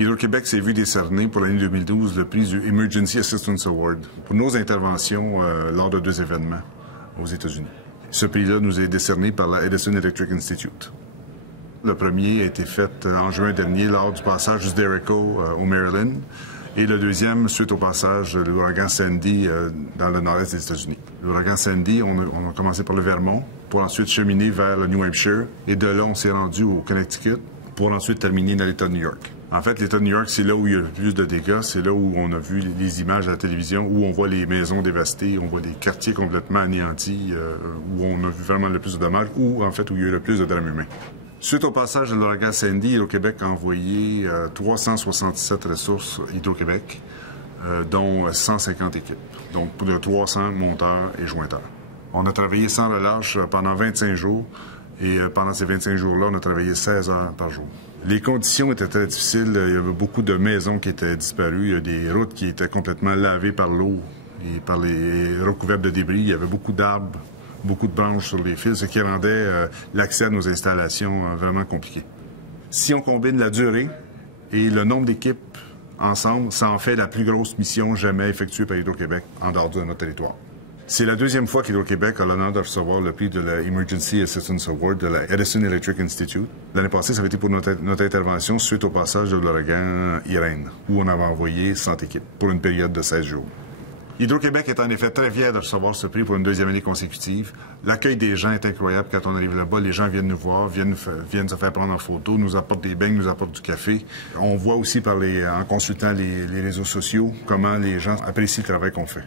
Hydro-Québec s'est vu décerner pour l'année 2012 le prix du Emergency Assistance Award pour nos interventions lors de 2 événements aux États-Unis. Ce prix-là nous est décerné par la Edison Electric Institute. Le premier a été fait en juin dernier lors du passage du Derico au Maryland et le deuxième suite au passage de l'ouragan Sandy dans le nord-est des États-Unis. L'ouragan Sandy, on a commencé par le Vermont pour ensuite cheminer vers le New Hampshire et de là on s'est rendu au Connecticut pour ensuite terminer dans l'État de New York. En fait, l'État de New York, c'est là où il y a le plus de dégâts. C'est là où on a vu les images à la télévision, où on voit les maisons dévastées, on voit des quartiers complètement anéantis, où on a vu vraiment le plus de dommages, ou en fait, où il y a eu le plus de drames humains. Suite au passage de l'ouragan Sandy, Hydro-Québec a envoyé 367 ressources Hydro-Québec, dont 150 équipes, donc plus de 300 monteurs et jointeurs. On a travaillé sans relâche pendant 25 jours, et pendant ces 25 jours-là, on a travaillé 16 heures par jour. Les conditions étaient très difficiles. Il y avait beaucoup de maisons qui étaient disparues. Il y a des routes qui étaient complètement lavées par l'eau et par les recouvertes de débris. Il y avait beaucoup d'arbres, beaucoup de branches sur les fils, ce qui rendait l'accès à nos installations vraiment compliqué. Si on combine la durée et le nombre d'équipes ensemble, ça en fait la plus grosse mission jamais effectuée par Hydro-Québec en dehors de notre territoire. C'est la deuxième fois qu'Hydro-Québec a l'honneur de recevoir le prix de la Emergency Assistance Award de la Edison Electric Institute. L'année passée, ça avait été pour notre intervention suite au passage de l'ouragan Irene, où on avait envoyé 100 équipes pour une période de 16 jours. Hydro-Québec est en effet très fier de recevoir ce prix pour une deuxième année consécutive. L'accueil des gens est incroyable quand on arrive là-bas. Les gens viennent nous voir, viennent se faire prendre en photo, nous apportent des beignes, nous apportent du café. On voit aussi en consultant les réseaux sociaux comment les gens apprécient le travail qu'on fait.